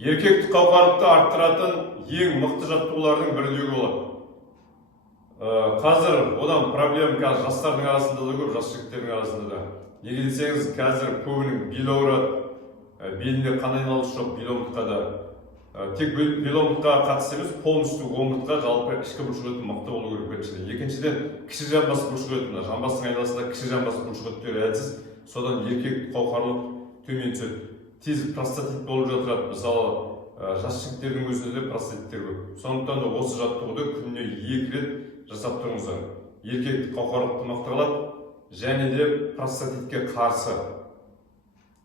еркектік қауқарлықты арттыратын ең мықты жаттығулардың бірі деуге болады. Қазір одан проблема қазір жастардың арасында да көп, жас жігіттердің арасында да. Неге десеңіз, қазір көбінің белі ауырады, белінде қан айналысы жоқ, бел омыртқада. Тек бел омыртқаға қатысты емес, полностью омыртқа жалпы ішкі бұлшықеттің мықты болу керек біріншіден. Екіншіден, кіші жамбас бұлшықетті, жамбастың айналасында кіші жамбас бұлшықеттері әлсіз, содан еркектік қауқарлық төмен түседі. Тез простатит болып жатырады. Мысалы, жас жігіттердің өзінде де простатиттер көп. Сондықтан да осы жаттығуды күніне 2 рет жасап тұрыңыздар. Еркектік қауқарлықты мықты қылады және де простатитке қарсы.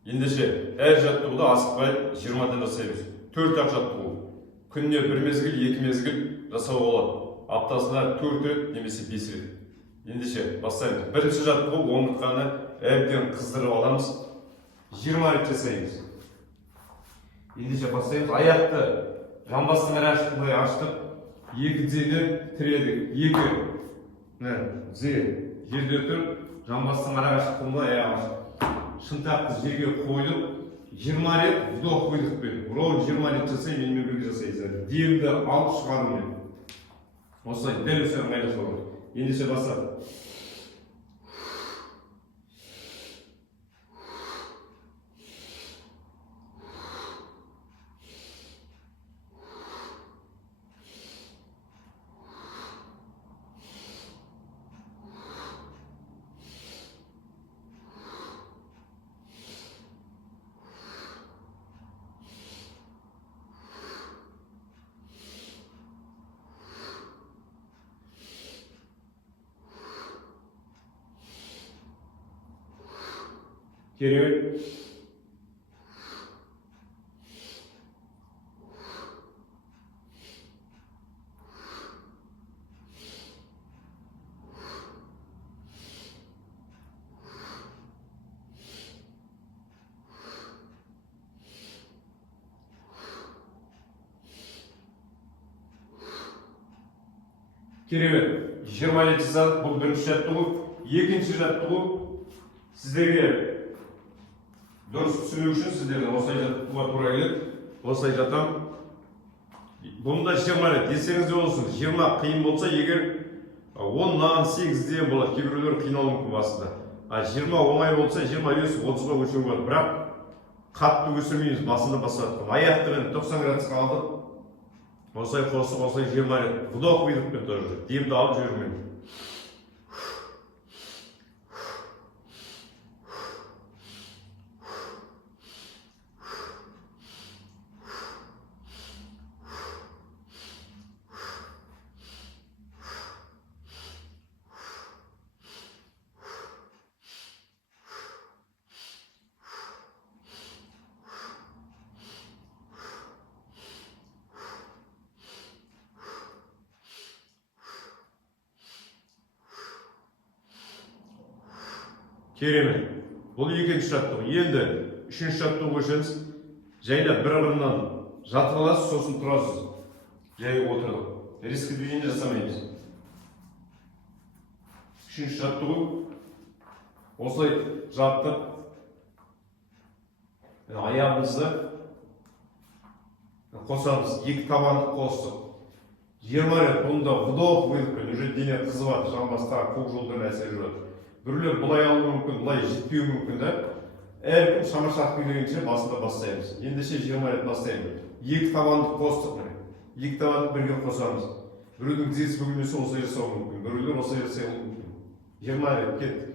Ендеше, әр жаттығуды асықпай 20-дан жасаймыз. 4-ақ жаттығу. Күніне 1 мезгіл, 2 мезгіл жасауға болады. Аптасына 4 рет немесе 5 рет. Ендеше, бастаймыз. Бірінші жаттығу омыртқаны әбден қыздырып аламыз. 20 рет жасаймыз. Ендеше бастаймыз. Аяқты жамбастың әрі ашықтығын аштық. 2 тізені тіредік. 2 тізе жерде тұр. Жамбастың әрі ашықтығын аяқ аштық. Шынтақты жерге қойдық. 20 рет вдох выдохпен. Ровно 20 рет жасай, менімен бірге жасайсыздар. Демді алып шығарыммен. Осылай дәл осы ыңғайлы жасау. Ендеше бастадық. Керемет. Керемет. 20 рет жасадық. Бұл бірінші жаттығу. Екінші жаттығу сіздерге дұрыс түсіну үшін сіздерге осылай жаттығуға тура келеді. Осылай жатам. Бұнда 20 рет. Естеріңізде болсын. 20 қиын болса, егер 10-нан 8-ден болады. Кейбіреулер қиналуы мүмкін басында. 20 оңай болса, 25-30-ға өшуге болады. Бірақ қатты өсірмейміз, басында бастадық. Аяқтығын 90 градусқа алдық. Осылай қосып, осылай 20 рет. Вдох выдохпен тоже. Демді алып жүрмейміз. Керемет. Бұл екінші жаттығу. Енді үшінші жаттығуға көшеміз. Жайлап бір-бірінен жатып аласыз, сосын тұрасыз. Жай отырдық. Резкий движение жасамаймыз. Үшінші жаттығу. Осылай жаттық. Аяғымызды қосамыз. 2 табанды қостық. 20 рет. Бұнда вдох выдохпен. Уже дене қызывады. Жамбастағы қуық жолдарын әсер жүреді. Біреулер бұлай алуы мүмкін, бұлай жетпеуі мүмкін да. Әркім шама-шақ келгенше басында бастаймыз. Ендеше 20 рет бастаймыз. 2 табанды қостық. 2 табанды бірге қосамыз. Біреудің тізесі бүгілмесе осылай жасауы мүмкін. Біреулер осылай жасауы мүмкін. 20 рет кеттік.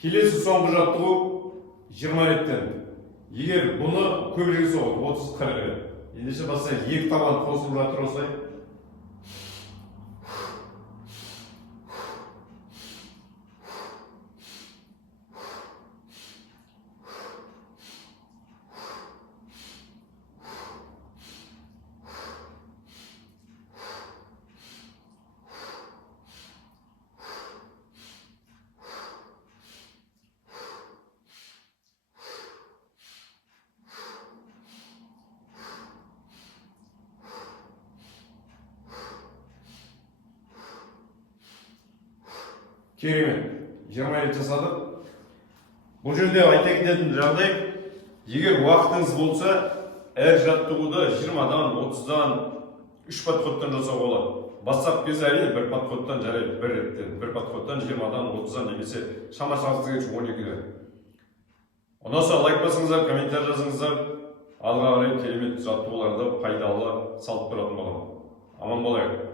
Келесі соңғы жаттығу 20 реттен. Егер бұны көбірек соғып 30-40 рет. Ендеше басса 2 табан қосылып жатыр осылай. Керемет. 20 рет жасадық. Бұл жерде айта кететін жағдай, егер уақытыңыз болса, әр жаттығуды 20-дан, 30-дан, 3 подходтан жасауға болады. Бастап кезде әрине 1 подходтан жарайды, 1 реттен, 1 подходтан 20-дан, 30-дан немесе шама-шарқысы 12-ден. Ұнаса лайк басыңыздар, комментарий жазыңыздар. Алға қарай керемет жаттығуларды пайдалы салып тұратын боламын. Аман болайық.